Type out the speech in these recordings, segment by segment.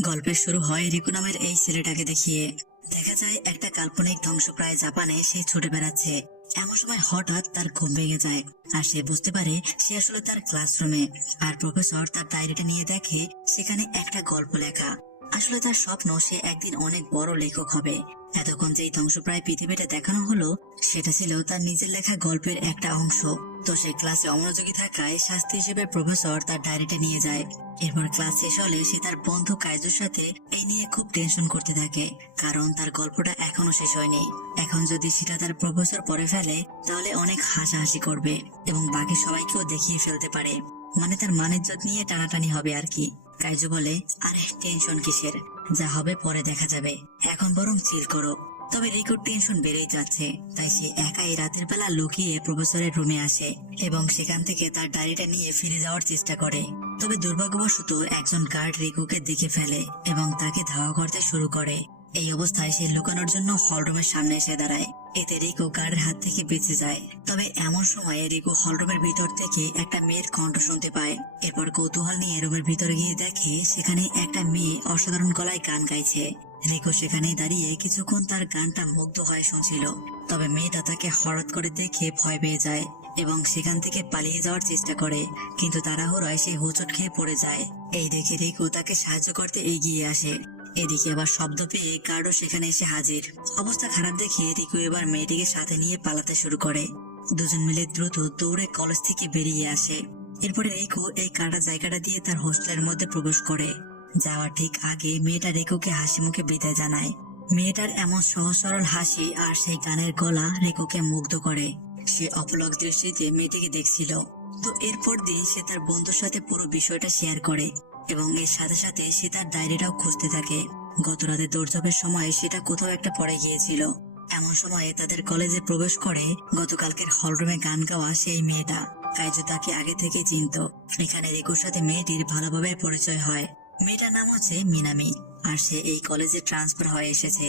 গল্পের শুরু হয় রিকু নামের এই ছেলেটাকে দেখিয়ে। দেখা যায় একটা কাল্পনিক ধ্বংসপ্রায় জাপানে সে ছুটে বেড়াচ্ছে। এমন সময় হঠাৎ তার ঘুম ভেঙে যায় আর সে বুঝতে পারে সে আসলে তার ক্লাসরুমে। আর প্রফেসর তার ডায়েরিটা নিয়ে দেখে সেখানে একটা গল্প লেখা। আসলে তার স্বপ্ন সে একদিন অনেক বড় লেখক হবে। এতক্ষণ যেই ধ্বংসপ্রায় পৃথিবীটা দেখানো হলো, সেটা ছিল তার নিজের লেখা গল্পের একটা অংশ। তো সে ক্লাসে অমনোযোগী থাকায় শাস্তি হিসেবে প্রফেসর তার ডায়েরিটা নিয়ে যায়। এরপর ক্লাস শেষ হলে সে তার বন্ধু কাইজুর সাথে এই নিয়ে খুব টেনশন করতে থাকে, কারণ তার গল্পটা এখনও শেষ হয়নি। এখন যদি সেটা তার প্রফেসর পড়ে ফেলে, তাহলে অনেক হাসাহাসি করবে এবং বাকি সবাইকেও দেখিয়ে ফেলতে পারে। মানে তার মানিজ্জত নিয়ে টানাটানি হবে আর কি। কাইজু বলে, আরে টেনশন কিসের? যা হবে পরে দেখা যাবে। এখন বরং চিল করো। তবে রিকুর টেনশন বেড়েই যাচ্ছে। তাই সে একাই রাতের বেলা লুকিয়ে প্রফেসরের রুমে আসে এবং সেখান থেকে তার ডায়েরিটা নিয়ে ফিরে যাওয়ার চেষ্টা করে। তবে দুর্ভাগ্যবশত একজন গার্ড রিকুকে দেখে ফেলে এবং তাকে ধাওয়া করতে শুরু করে। এই অবস্থায় সে লুকানোর জন্য হলরুমের সামনে এসে দাঁড়ায়। এতে রিকু গার্ডের হাত থেকে বেঁচে যায়। তবে এমন সময়ে রিকু হলরুমের ভিতর থেকে একটা মেয়ের কণ্ঠ শুনতে পায়। এরপর কৌতূহল নিয়ে রুমের ভিতরে গিয়ে দেখে সেখানে একটা মেয়ে অসাধারণ গলায় গান গাইছে। রিকো সেখানেই দাঁড়িয়ে কিছুক্ষণ তার গানটা মুগ্ধ হয়ে শুনছিল। তবে মেয়েটা তাকে হঠাৎ করে দেখে ভয় পেয়ে যায় এবং সেখান থেকে পালিয়ে যাওয়ার চেষ্টা করে। কিন্তু তাড়াহুড়ায় সে হোঁচট খেয়ে পড়ে যায়। এই দেখে রিকো তাকে সাহায্য করতে এগিয়ে আসে। এদিকে আবার শব্দ পেয়ে কার্ডও সেখানে এসে হাজির। অবস্থা খারাপ দেখে রিকু এবার মেয়েটিকে সাথে নিয়ে পালাতে শুরু করে। দুজন মিলে দ্রুত দৌড়ে কলেজ থেকে বেরিয়ে আসে। এরপরে রিকু এই কাটা জায়গাটা দিয়ে তার হোস্টেলের মধ্যে প্রবেশ করে। যাওয়ার ঠিক আগে মেয়েটা রেকুকে হাসি মুখে বিদায় জানায়। মেয়েটার এমন সহজ সরল হাসি আর সেই গানের গলা রেকুকে মুগ্ধ করে। সে অপলক দৃষ্টিতে মেয়েটিকে দেখছিল। তো এরপর দিন সে তার বন্ধুর সাথে পুরো বিষয়টা শেয়ার করে এবং এর সাথে সাথে সে তার ডায়েরিটাও খুঁজতে থাকে। গত রাতে দৌড়ঝাঁপের সময় সেটা কোথাও একটা পড়ে গিয়েছিল। এমন সময়ে তাদের কলেজে প্রবেশ করে গতকালকের হলরুমে গান গাওয়া সেই মেয়েটা। কাইজু তাকে আগে থেকে চিনত। এখানে রেকুর সাথে মেয়েটির ভালোভাবে পরিচয় হয়। মেয়েটার নাম হচ্ছে মিনামি, আর সে এই কলেজে ট্রান্সফার হয়ে এসেছে।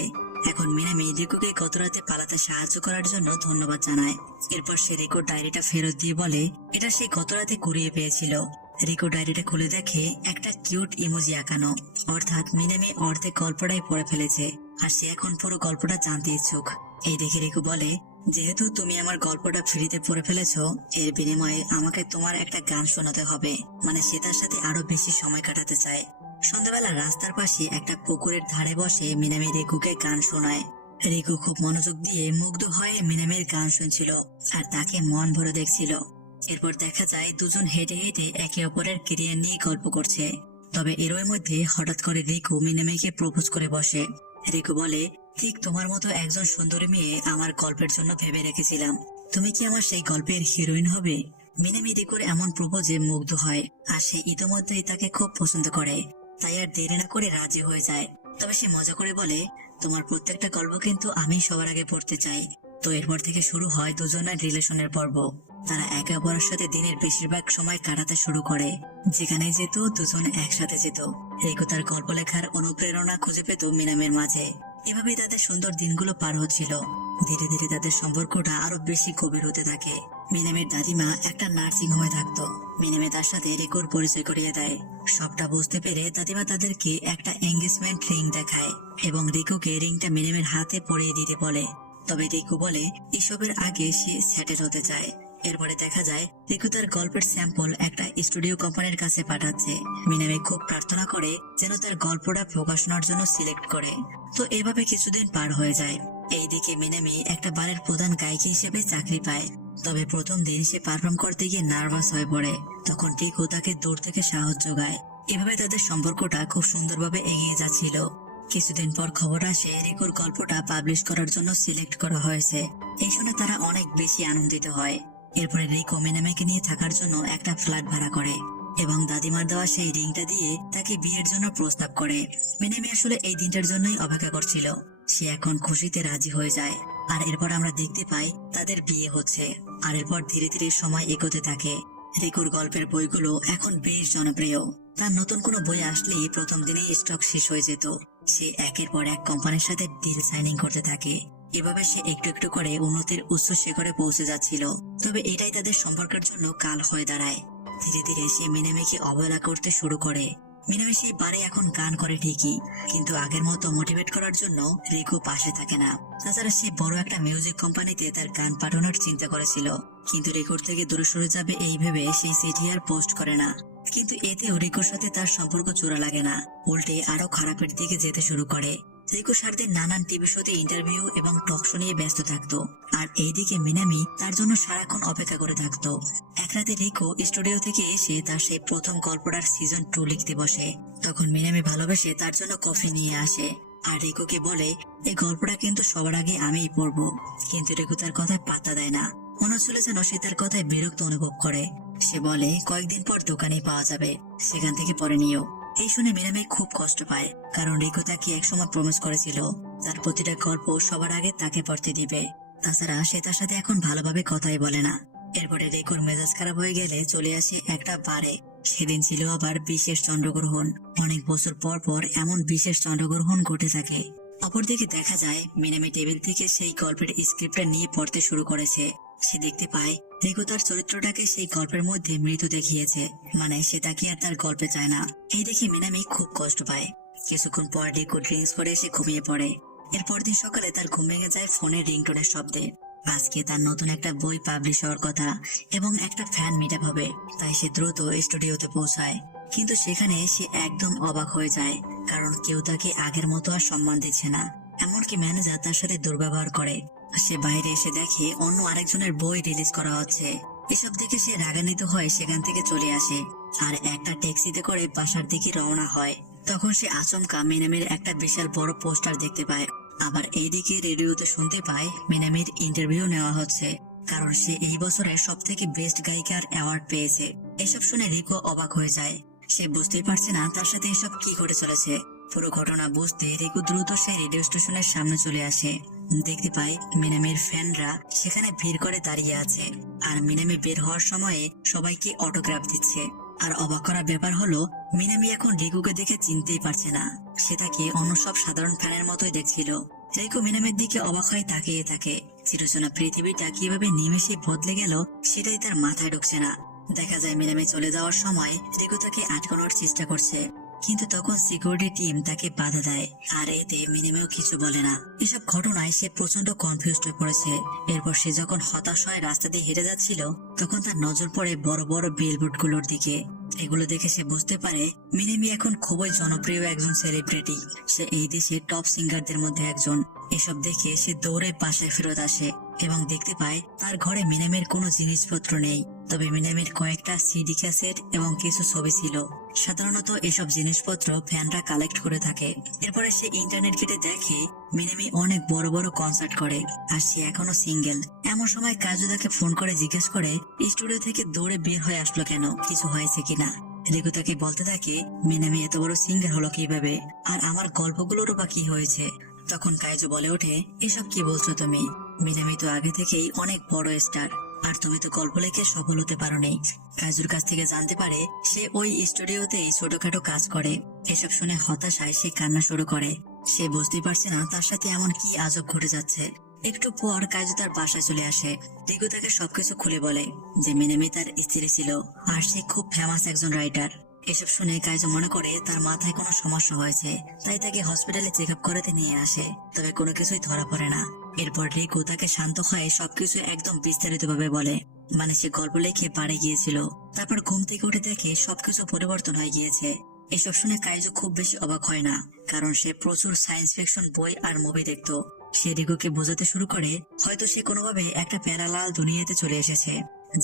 এখন মিনামি রিকুকে গত রাতে পালাতে সাহায্য করার জন্য ধন্যবাদ জানায়। এরপর সে রিকুর ডায়েরিটা ফেরত দিয়ে বলে, এটা সে গত রাতে কুড়িয়ে পেয়েছিল। রিকো ডায়েরিটা খুলে দেখে একটা কিউট ইমোজি আঁকানো। অর্থাৎ মিনামি অর্ধেক গল্পটাই পড়ে ফেলেছে, আর সে এখন পুরো গল্পটা জানতে ইচ্ছুক। এই দেখে রিকু বলে, যেহেতু তুমি আমার গল্পটা ফ্রিতে পড়ে ফেলেছো, এর বিনিময়ে আমাকে তোমার একটা গান শোনাতে হবে। মানে সে তার সাথে আরও বেশি সময় কাটাতে চায়। সন্ধ্যাবেলা রাস্তার পাশে একটা পুকুরের ধারে বসে মিনামি রিকুকে গান শোনায়। রিকু খুব মনোযোগ দিয়ে মুগ্ধ হয়ে মিনামির গান শুনছিল আর তাকে মন ভরে দেখছিল। এরপর দেখা যায় দুজন হেঁটে হেঁটে একে অপরের কেরিয়ার নিয়ে গল্প করছে। তবে এরই মধ্যে হঠাৎ করে রিকু মিনামিকে প্রপোজ করে বসে। রিকু বলে ঠিক তোমার মতো একজন সুন্দরী মেয়ে আমার গল্পের জন্য ভেবে রেখেছিলাম। তুমি কি আমার সেই গল্পের হিরোইন হবে? মিনামি রিকুর এমন প্রপোজে মুগ্ধ হয় আর সে ইতোমধ্যেই তাকে খুব পছন্দ করে। তাই আর দেরি না করে রাজি হয়ে যায়। তবে সে মজা করে বলে, তোমার প্রত্যেকটা গল্প কিন্তু আমি সবার আগে পড়তে চাই। তো এরপর থেকে শুরু হয় দুজনের রিলেশনের পর্ব। তারা একে অপরের সাথে দিনের বেশিরভাগ সময় কাটাতে শুরু করে। যেখানে যেত, দুজন একসাথে যেত। রিকু তার গল্প লেখার অনুপ্রেরণা খুঁজে পেত মিনামের মাঝে। এভাবেই তাদের সুন্দর দিনগুলো পার হচ্ছিল। ধীরে ধীরে তাদের সম্পর্কটা আরও বেশি গভীর হতে থাকে। মিনামের দাদিমা একটা নার্সিং হোমে থাকতো। মিনামে তার সাথে রিকুর পরিচয় করিয়ে দেয়। সবটা বুঝতে পেরে দাদিমা তাদেরকে একটা এঙ্গেজমেন্ট রিং দেখায় এবং রিকুকে রিংটা মিনামের হাতে পরিয়ে দিতে বলে। তবে রিকু বলে, এসবের আগে সে সেটেল হতে চায়। এরপরে দেখা যায়, রিকু তার গল্পের স্যাম্পল একটা স্টুডিও কোম্পানির কাছে পাঠাচ্ছে। মিনামি খুব প্রার্থনা করে যেন তার গল্পটা প্রকাশনার জন্য সিলেক্ট করে। তো এভাবে কিছুদিন পার হয়ে যায়। এইদিকে মিনামি একটা বারের প্রধান গায়িকা হিসেবে চাকরি পায়। তবে প্রথম দিন সে পারফর্ম করতে গিয়ে নার্ভাস হয়ে পড়ে। তখন রিকু তাকে দূর থেকে সাহস যোগায়। এভাবে তাদের সম্পর্কটা খুব সুন্দরভাবে এগিয়ে যাচ্ছিল। কিছুদিন পর খবর আসে, রিকুর গল্পটা পাবলিশ করার জন্য সিলেক্ট করা হয়েছে। এই শুনে তারা অনেক বেশি আনন্দিত হয়। এরপরে রিকো মিনামেকে নিয়ে থাকার জন্য একটা ফ্ল্যাট ভাড়া করে এবং দাদিমার দেওয়া সেই রিংটা দিয়ে তাকে বিয়ের জন্য প্রস্তাব করে। মিনামি আসলে এই দিনটার জন্যই অপেক্ষা করছিল। সে এখন খুশিতে রাজি হয়ে যায়। আর এরপর আমরা দেখতে পাই তাদের বিয়ে হচ্ছে। আর এরপর ধীরে ধীরে সময় এগোতে থাকে। রিকুর গল্পের বইগুলো এখন বেশ জনপ্রিয়। তার নতুন কোনো বই আসলেই প্রথম দিনেই স্টক শেষ হয়ে যেত। সে একের পর এক কোম্পানির সাথে ডিল সাইনিং করতে থাকে। এভাবে সে একটু একটু করে উন্নতির উচ্চ শিখরে পৌঁছে যাচ্ছিল। তবে এটাই তাদের সম্পর্কের জন্য কাল হয়ে দাঁড়ায়। ধীরে ধীরে সে মিনামিকে অবহেলা করতে শুরু করে। মিনামি সেই বারে এখন গান করে ঠিকই, কিন্তু আগের মতো মোটিভেট করার জন্য রিকু পাশে থাকে না। তাছাড়া সে বড় একটা মিউজিক কোম্পানিতে তার গান পাঠানোর চিন্তা করেছিল। কিন্তু রেকর্ড থেকে দূরে সরে যাবে এই ভেবে সেই চিঠি আর পোস্ট করে না। কিন্তু এতেও রিকুর সাথে তার সম্পর্ক চোরা লাগে না। উল্টে আরও খারাপের দিকে যেতে শুরু করে। রিকো সারদিন নানান টিভি শোতে ইন্টারভিউ এবং টক শো নিয়ে ব্যস্ত থাকতো। আর এইদিকে মিনামি তার জন্য সারাক্ষণ অপেক্ষা করে থাকতো। এক রাতে রিকো স্টুডিও থেকে এসে তার সেই প্রথম গল্পটার সিজন টু লিখতে বসে। তখন মিনামি ভালোবেসে তার জন্য কফি নিয়ে আসে। আর রিকোকে বলে এই গল্পটা কিন্তু সবার আগে আমিই পড়ব। কিন্তু রিকো তার কথায় পাত্তা দেয় না। মনে হচ্ছিল যেন সে তার কথায় বিরক্ত অনুভব করে। সে বলে, কয়েকদিন পর দোকানে পাওয়া যাবে। সেখান থেকে পরে নিও। এই শুনে মিনামি খুব কষ্ট পায়, কারণ রিকো তাকে একসময় প্রমিস করেছিল, তার প্রতিটা গল্প সবার আগে তাকে পড়তে দিবে। তাছাড়া সে তার সাথে এখন ভালোভাবে কথাই বলে না। এরপরে রেকোর মেজাজ খারাপ হয়ে গেলে চলে আসে একটা বারে। সেদিন ছিল আবার বিশেষ চন্দ্রগ্রহণ। অনেক বছর পর পর এমন বিশেষ চন্দ্রগ্রহণ ঘটে থাকে। অপরদিকে দেখা যায় মিনামি টেবিল থেকে সেই গল্পের স্ক্রিপ্টটা নিয়ে পড়তে শুরু করেছে। সে দেখতে পায় রেকো তার চরিত্রটাকে সেই গল্পের মধ্যে মৃত দেখিয়েছে। মানে সে তাকে আর তার গল্পে চায় না। এই দেখে মিনামি খুব কষ্ট পায়। কিছুক্ষণ পর রেকো ড্রিঙ্কস করে এসে ঘুমিয়ে পড়ে। এরপর দিন সকালে তার ঘুম ভেঙে যায় ফোনের রিংটোনের শব্দে। আজকে তার নতুন একটা বই পাবলিশ হওয়ার কথা এবং একটা ফ্যান মিট হবে। তাই সে দ্রুত স্টুডিওতে পৌঁছায়। কিন্তু সেখানে সে একদম অবাক হয়ে যায়, কারণ কেউ তাকে আগের মতো আর সম্মান দিচ্ছে না। এমনকি ম্যানেজার তার সাথে দুর্ব্যবহার করে। সে বাইরে এসে দেখে অন্য আরেকজনের বই রিলিজ করা হচ্ছে। এসব দেখে সে রাগান্বিত হয়ে, সেখান থেকে চলে আসে আর একটা ট্যাক্সিতে করে বাসার দিকে রওনা হয়। তখন সে আচমকা মিনামের একটা বিশাল বড় পোস্টার দেখতে পায়। আবার এইদিকে রেডিওতে শুনতে পায়, মিনামির ইন্টারভিউ নেওয়া হচ্ছে। কারণ সে এই বছরের সব থেকে বেস্ট গায়িকার অ্যাওয়ার্ড পেয়েছে। এসব শুনে রিকো অবাক হয়ে যায়। সে বুঝতেই পারছে না তার সাথে এসব কি ঘটে চলেছে। পুরো ঘটনা বুঝতে রিকু দ্রুত সেই রেডিও স্টেশনের সামনে চলে আসে। দেখতে পায় মিনামির ফ্যানরা সেখানে ভিড় করে দাঁড়িয়ে আছে। আর মিনামি বের হওয়ার সময়ে সবাইকে অটোগ্রাফ দিচ্ছে। আর অবাক করার ব্যাপার হলো, মিনামি এখন রিকুকে দেখে চিনতেই পারছে না। সে তাকে অন্য সব সাধারণ ফ্যানের মতোই দেখছিল। রিকু মিনামের দিকে অবাক হয়ে তাকিয়ে থাকে। চিরচেনা পৃথিবীটা কীভাবে নিমেষে বদলে গেল, সেটাই তার মাথায় ঢুকছে না। দেখা যায় মিনামে চলে যাওয়ার সময় রিকু তাকে আটকানোর চেষ্টা করছে। কিন্তু তখন সিকিউরিটি টিম তাকে বাধা দেয়। আর এতে মিনিমেও কিছু বলে না। এসব ঘটনায় সে প্রচণ্ড কনফিউজ হয়ে পড়েছে। এরপর সে যখন হতাশ হয়ে রাস্তা দিয়ে হেঁটে যাচ্ছিল, তখন তার নজর পড়ে বড় বড় বিলবোর্ডগুলোর দিকে। এগুলো দেখে সে বুঝতে পারে, মিনিমি এখন খুবই জনপ্রিয় একজন সেলিব্রিটি সে এই দেশের টপ সিঙ্গারদের মধ্যে একজন। এসব দেখে সে দৌড়ে বাসায় ফেরত আসে। এবং দেখতে পায় তার ঘরে মিনামের কোনো জিনিসপত্র নেই। তবে মিনামের কয়েকটা সিডি ক্যাসেট এবং কিছু ছবি ছিল। সাধারণত এসব জিনিসপত্র ফ্যানরা কালেক্ট করে থাকে। এরপরে সে ইন্টারনেট ঘেটে দেখে মিনামি অনেক বড় বড় কনসার্ট করে, আর সে এখনও সিঙ্গেল এমন সময় কাজু তাকে ফোন করে জিজ্ঞেস করে স্টুডিও থেকে দৌড়ে বের হয়ে আসলো কেন? কিছু হয়েছে কিনা? রিকু তাকে বলতে থাকে, মিনামি এত বড় সিঙ্গার হলো কীভাবে? আর আমার গল্পগুলোরও বা কি হয়েছে? তখন কাইজু বলে ওঠে, এসব কি বলছো তুমি? মিনামি তো আগে থেকেই অনেক বড় স্টার। আর তুমি তো গল্প লেখে সফল হতে পারো নেই কাজুর কাছ থেকে জানতে পারে, সে ওই স্টুডিওতেই ছোটখাটো কাজ করে। এসব শুনে হতাশায় সে কান্না শুরু করে। সে বুঝতেই পারছে না তার সাথে এমন কি আজব ঘটে যাচ্ছে। একটু পর কাজু তার বাসায় চলে আসে। দিগু তাকে সবকিছু খুলে বলে যে মিনামি তার স্ত্রী ছিল। আর সে খুব ফেমাস একজন রাইটার এসব শুনে কাইজো মনে করে তার মাথায় কোনো সমস্যা হয়েছে, তাই তাকে হসপিটালে চেক আপ করাতে নিয়ে আসে। তবে কোনো কিছুই ধরা পড়ে না। এরপর রিকু তাকে শান্ত হয়ে সবকিছু একদম বিস্তারিত ভাবে বলে। মানে সে গল্প লিখে পাড়ে গিয়েছিল। তারপর ঘুম থেকে উঠে দেখে সবকিছু পরিবর্তন হয়ে গিয়েছে। এসব শুনে কাইজো খুব বেশি অবাক হয় না, কারণ সে প্রচুর সায়েন্স ফিকশন বই আর মুভি দেখতো। সে রিকুকে বোঝাতে শুরু করে, হয়তো সে কোনোভাবে একটা প্যারালাল দুনিয়াতে চলে এসেছে,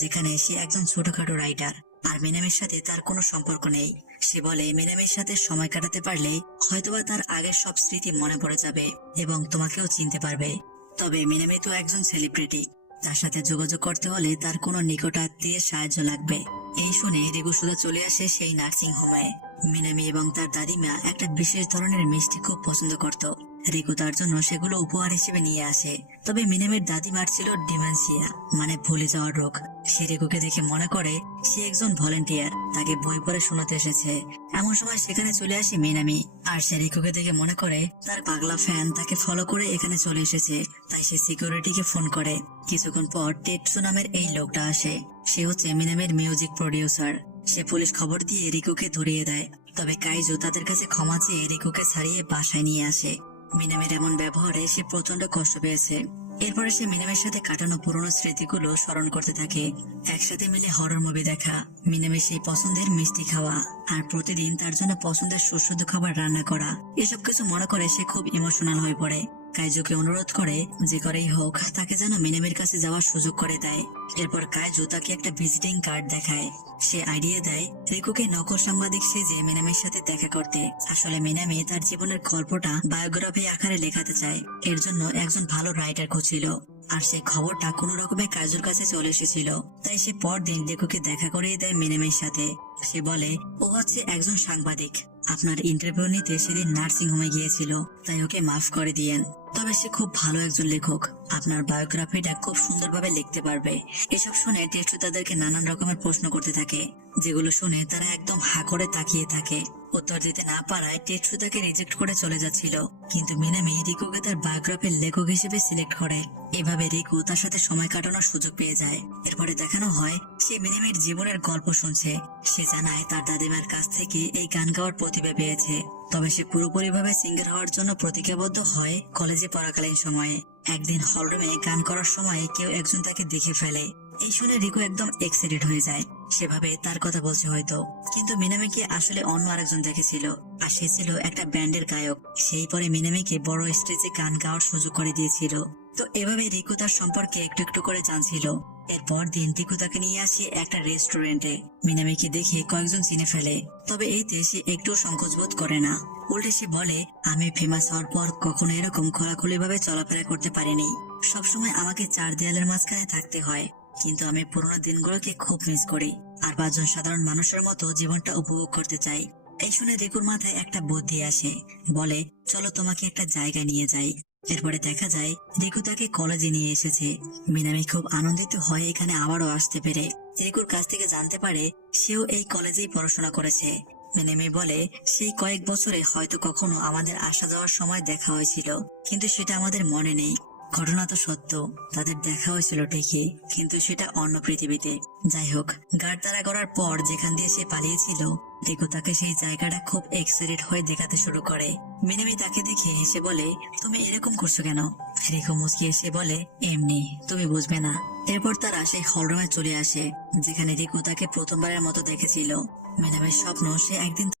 যেখানে সে একজন ছোটখাটো রাইটার আর মিনামের সাথে তার কোনো সম্পর্ক নেই। সে বলে, মিনামের সাথে সময় কাটাতে পারলে হয়তোবা তার আগের সব স্মৃতি মনে পড়ে যাবে এবং তোমাকেও চিনতে পারবে। তবে মিনামি তো একজন সেলিব্রিটি তার সাথে যোগাযোগ করতে হলে তার কোনো নিকট আত্মীয়ের সাহায্য লাগবে। এই শুনে রেগু সুদা চলে আসে সেই নার্সিং হোমে। মিনামি এবং তার দাদিমা একটা বিশেষ ধরনের মিষ্টি খুব পছন্দ করত। রিকু তার জন্য সেগুলো উপহার হিসেবে নিয়ে আসে। তবে মিনামের দাদিমার ছিল ডিমেনসিয়া মানে ভুলে যাওয়ার রোগ। সে রিকুকে দেখে মনে করে সে একজন ভলেন্টিয়ার, তাকে বই পড়ে শোনাতে এসেছে। এমন সময় সেখানে চলে আসে মিনামি, আর সে রিকুকে দেখে মনে করে তার পাগলা ফ্যান তাকে ফলো করে এখানে চলে এসেছে, তাই সে সিকিউরিটিকে ফোন করে। কিছুক্ষণ পর টেটসু নামের এই লোকটা আসে। সে হচ্ছে মিনামের মিউজিক প্রডিউসার। সে পুলিশ খবর দিয়ে রিকুকে ধরিয়ে দেয়। তবে কাইজু তাদের কাছে ক্ষমা চেয়ে রিকুকে ছাড়িয়ে বাসায় নিয়ে আসে। মিনামের এমন ব্যবহারে সে প্রচণ্ড কষ্ট পেয়েছে। এরপরে সে মিনামের সাথে কাটানো পুরনো স্মৃতিগুলো স্মরণ করতে থাকে। একসাথে মিলে হরর মুভি দেখা, মিনামের সেই পছন্দের মিষ্টি খাওয়া, আর প্রতিদিন তার জন্য পছন্দের সুস্বাদু খাবার রান্না করা। এসব কিছু মনে করে সে খুব ইমোশনাল হয়ে পড়ে। কাইজুকে অনুরোধ করে, যে করেই হোক, তাকে যেন মিনামের কাছে যাওয়ার সুযোগ করে দেয়। এরপর কাইজু তাকে একটা ভিজিটিং কার্ড দেখায়। সে আইডিয়া দেয়, রিকুকে নকল সাংবাদিক সেজে মিনামের সাথে দেখা করতে। আসলে মিনামি তার জীবনের গল্পটা বায়োগ্রাফি আকারে লেখাতে চায়। এর জন্য একজন ভালো রাইটার খুঁজছিল। আর সেই খবরটা কোনো রকমে কাজুর কাছে চলে এসেছিল। তাই সে পরদিন রিকুকে দেখা করিয়ে দেয় মিনামের সাথে। সে বলে, ও হচ্ছে একজন সাংবাদিক। আপনার ইন্টারভিউ নিতে সেদিন নার্সিং হোমে গিয়েছিল। তাই ওকে মাফ করে দিয়েন। তবে সে খুব ভালো একজন লেখক। আপনার বায়োগ্রাফিটা খুব সুন্দরভাবে লিখতে পারবে। এসব শুনে টেস্টু তাদেরকে নানান রকমের প্রশ্ন করতে থাকে, যেগুলো শুনে তারা একদম হা করে তাকিয়ে থাকে। উত্তর দিতে না পারায় টেটসু তাকে রিজেক্ট করে চলে যাচ্ছিল। কিন্তু মিনামি রিকুকে তার বায়োগ্রাফির লেখক হিসেবে সিলেক্ট করে। এভাবে রিকু তার সাথে সময় কাটানোর সুযোগ পেয়ে যায়। এরপরে দেখানো হয়, সে মিনামির জীবনের গল্প শুনছে। সে জানায় তার দাদিমার কাছ থেকে এই গান গাওয়ার প্রতিভা পেয়েছে। তবে সে পুরোপুরিভাবে সিঙ্গার হওয়ার জন্য প্রতিজ্ঞাবদ্ধ হয় কলেজে পড়াকালীন সময়ে। একদিন হলরুমে গান করার সময় কেউ একজন তাকে দেখে ফেলে। এই শুনে রিকো একদম এক্সাইটেড হয়ে যায়। সেভাবে তার কথা বলছে হয়তো। কিন্তু মিনামিকে আসলে অন্য আরেকজন দেখেছিল, আর সে ছিল একটা ব্যান্ডের গায়ক। সেই পরে মিনামিকে বড় স্টেজে গান গাওয়ার সুযোগ করে দিয়েছিল। তো এভাবে রিকো তার সম্পর্কে একটু একটু করে জানছিল। এরপর দিন রিকো তাকে নিয়ে আসে একটা রেস্টুরেন্টে। মিনামিকে দেখে কয়েকজন চিনে ফেলে। তবে এইতে সে একটু সংকোচ বোধ করে না। উল্টে সে বলে, আমি ফেমাস হওয়ার পর কখনো এরকম খোলাখুলি ভাবে চলাফেরা করতে পারিনি। সবসময় আমাকে চার দেয়ালের মাঝখানে থাকতে হয়। কিন্তু আমি পুরোনো দিনগুলোকে খুব মিস করি। আর পাঁচজন সাধারণ মানুষের মতো জীবনটা উপভোগ করতে চাই। এই শুনে রিকুর মাথায় একটা বুদ্ধি আসে। বলে, চলো তোমাকে একটা জায়গায় নিয়ে যাই। এরপরে দেখা যায় রিকু তাকে কলেজে নিয়ে এসেছে। মিনামি খুব আনন্দিত হয় এখানে আবারও আসতে পেরে। রিকুর কাছ থেকে জানতে পারে, সেও এই কলেজেই পড়াশোনা করেছে। মিনামি বলে, সেই কয়েক বছরে হয়তো কখনো আমাদের আসা যাওয়ার সময় দেখা হয়েছিল। কিন্তু সেটা আমাদের মনে নেই। ঘটনা তো সত্য, তাদের দেখা হয়েছিল ঠিকই, কিন্তু সেটা অন্য পৃথিবীতে। যাই হোক গাড় তারা করার পর যেখান দিয়ে সে পালিয়েছিল রিকু তাকে সেই জায়গাটা খুব এক্সাইটেড হয়ে দেখাতে শুরু করে। মিনামি তাকে দেখে হেসে বলে, তুমি এরকম করছ কেন? রিকু মুসকি এসে বলে, এমনি, তুমি বুঝবে না। এরপর তারা সেই হলরুমে চলে আসে, যেখানে রিকু তাকে প্রথমবারের মতো দেখেছিল। মিনামের স্বপ্ন সে একদিন